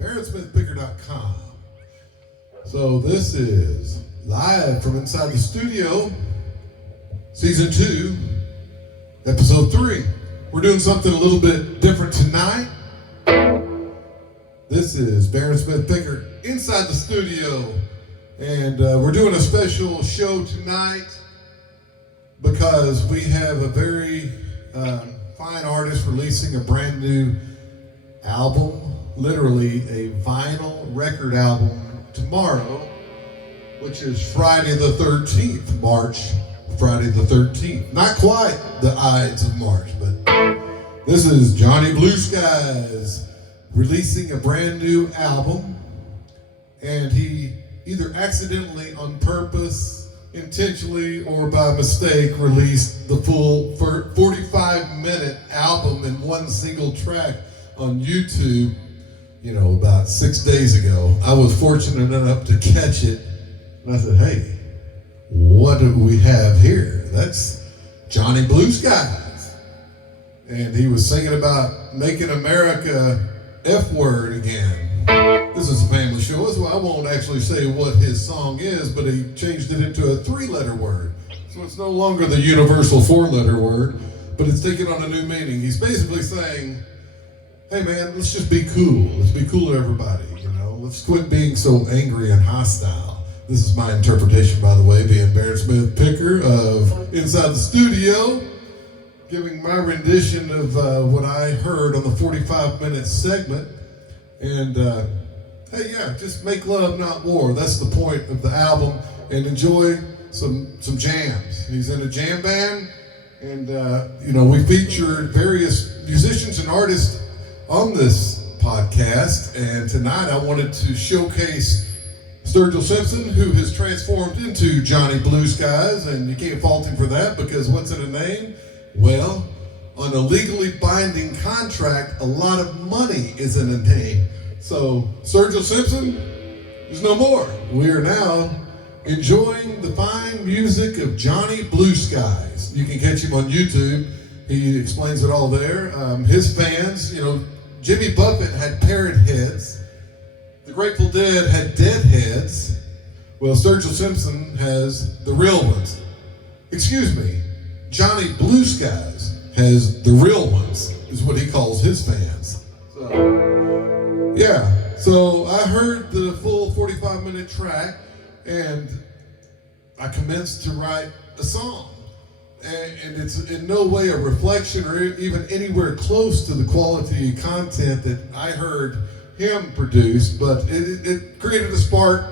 BaronSmithPicker.com. So this is live from inside the studio, season 2, episode 3. We're doing something a little bit different tonight. This is Baron Smith Picker inside the studio, and we're doing a special show tonight because we have a very fine artist releasing a brand new album, literally a vinyl record album tomorrow, which is Friday the 13th, Friday the 13th. Not quite the Ides of March, but this is Johnny Blue Skies releasing a brand new album, and he either accidentally, on purpose, intentionally, or by mistake released the full 45-minute album in one single track on YouTube, about 6 days ago. I was fortunate enough to catch it, and I said, hey, what do we have here? That's Johnny Blue Skies. And he was singing about making America F-word again. This is a family show, so I won't actually say what his song is, but he changed it into a 3-letter word. So it's no longer the universal 4-letter word, but it's taken on a new meaning. He's basically saying, hey man, let's just be cool. Let's be cool to everybody, Let's quit being so angry and hostile. This is my interpretation, by the way, being Baron Smith Picker of Inside the Studio, giving my rendition of what I heard on the 45-minute segment. And hey, yeah, just make love, not war. That's the point of the album. And enjoy some jams. He's in a jam band, and we featured various musicians and artists on this podcast. And tonight I wanted to showcase Sturgill Simpson, who has transformed into Johnny Blue Skies, and you can't fault him for that, because what's in a name? Well, on a legally binding contract, a lot of money is in a name. So Sturgill Simpson is no more. We are now enjoying the fine music of Johnny Blue Skies. You can catch him on YouTube. He explains it all there. His fans, Jimmy Buffett had parrot heads. The Grateful Dead had dead heads. Well, Sturgill Simpson has the real ones. Excuse me, Johnny Blue Skies has the real ones, is what he calls his fans. So I heard the full 45-minute track, and I commenced to write a song. And it's in no way a reflection or even anywhere close to the quality content that I heard him produce, but it created a spark,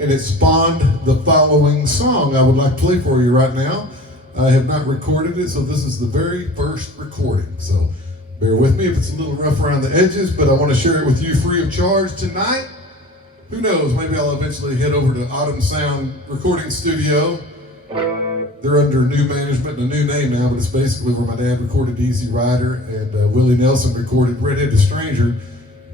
and it spawned the following song I would like to play for you right now. I have not recorded it, so this is the very first recording. So bear with me if it's a little rough around the edges, but I want to share it with you free of charge tonight. Who knows, maybe I'll eventually head over to Autumn Sound Recording Studio. They're under new management and a new name now, but it's basically where my dad recorded Easy Rider and Willie Nelson recorded Redheaded Stranger.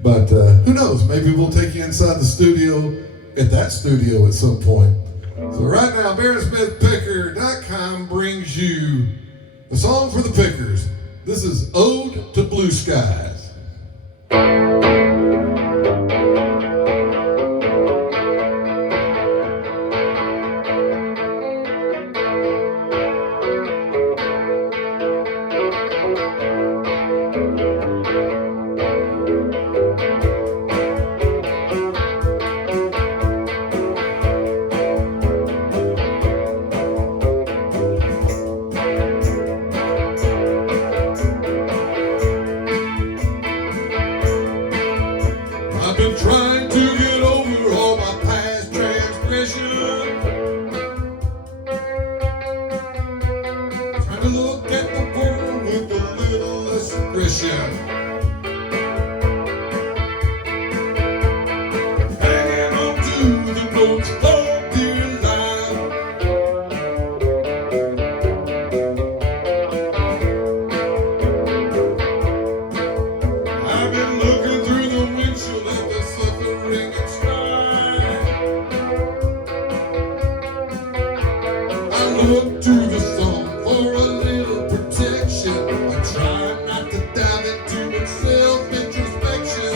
But who knows, maybe we'll take you inside the studio at that studio at some point. So right now, BaronSmithPicker.com brings you a song for the pickers. This is Ode to Blue Skies. Been trying to get over all my past transgression, trying to look at the world with a little less aggression, hanging on to the notes for dear life. I've been looking through the windshield at the suffering and strife. I look to the sun for a little protection. I try not to dive into much self-introspection.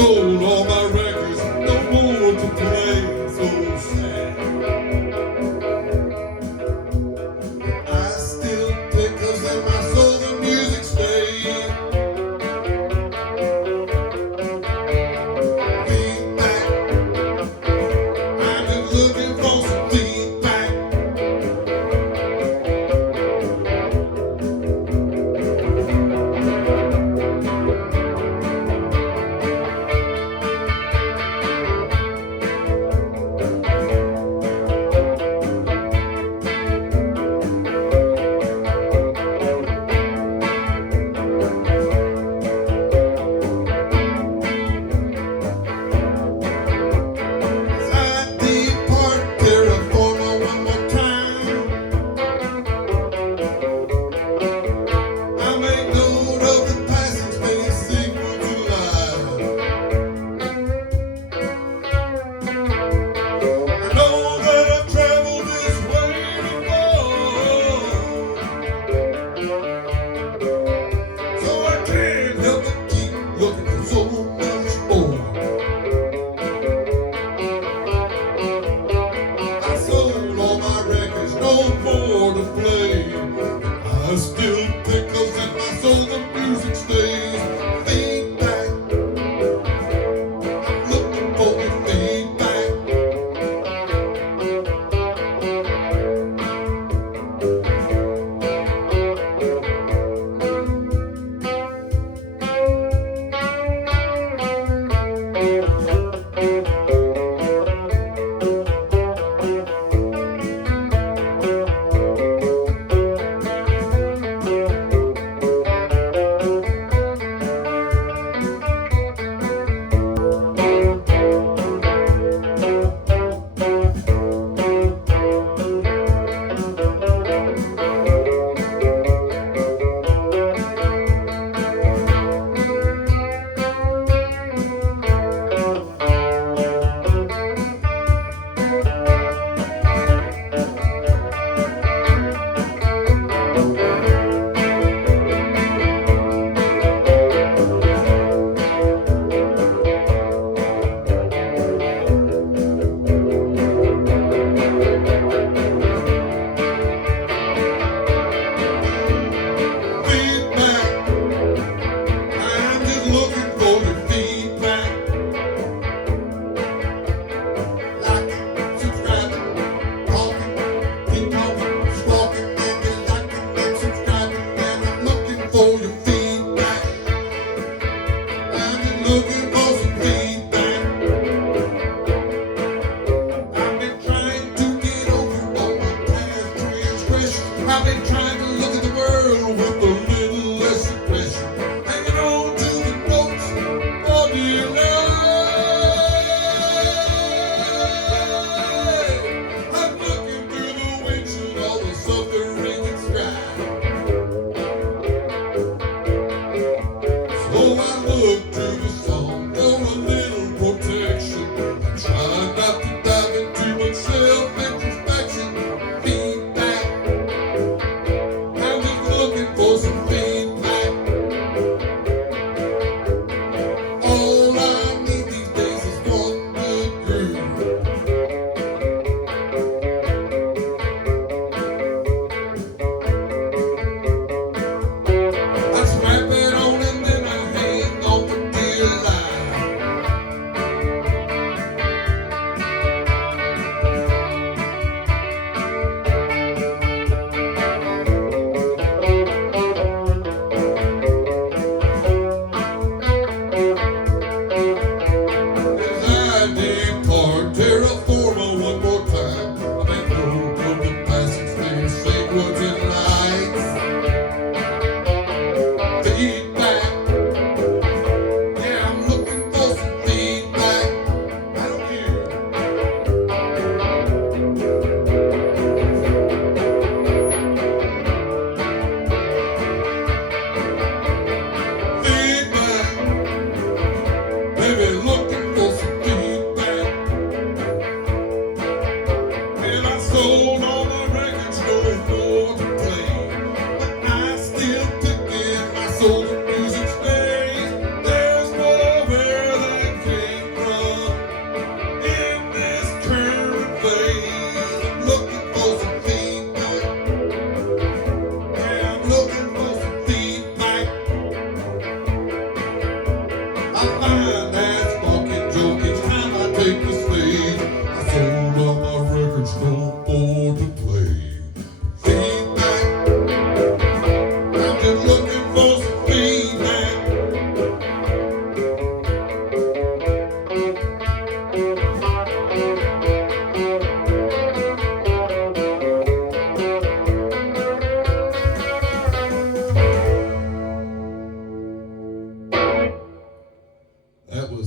sold all my records, no more to play. So sad. I still pick 'cause in my soul the music stays. Feedback. I'm just looking for some feedback.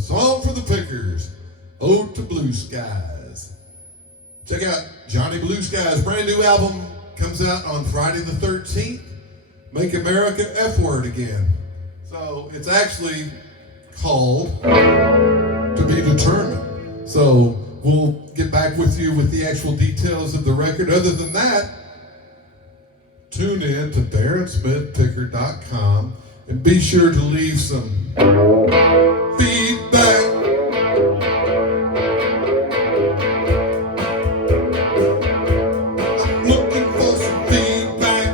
song for the pickers, Ode to Blue Skies. Check out Johnny Blue Skies' brand new album, comes out on Friday the 13th, Make America F-Word Again. So it's actually called To Be Determined. So we'll get back with you with the actual details of the record. Other than that, tune in to BaronSmithPicker.com and be sure to leave some feedback. I'm looking for some feedback.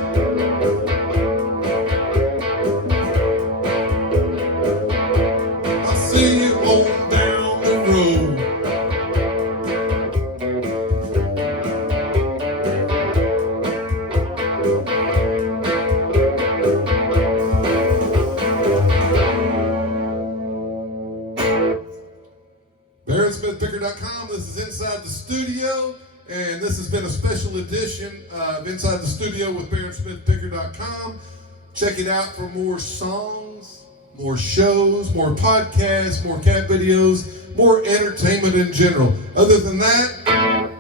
I'll see you on down the road. BaronSmithPicker.com. This is Inside the Studio, and this has been a special edition of Inside the Studio with BaronSmithPicker.com. Check it out for more songs, more shows, more podcasts, more cat videos, more entertainment in general. Other than that,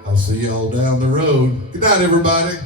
I'll see y'all down the road. Good night, everybody.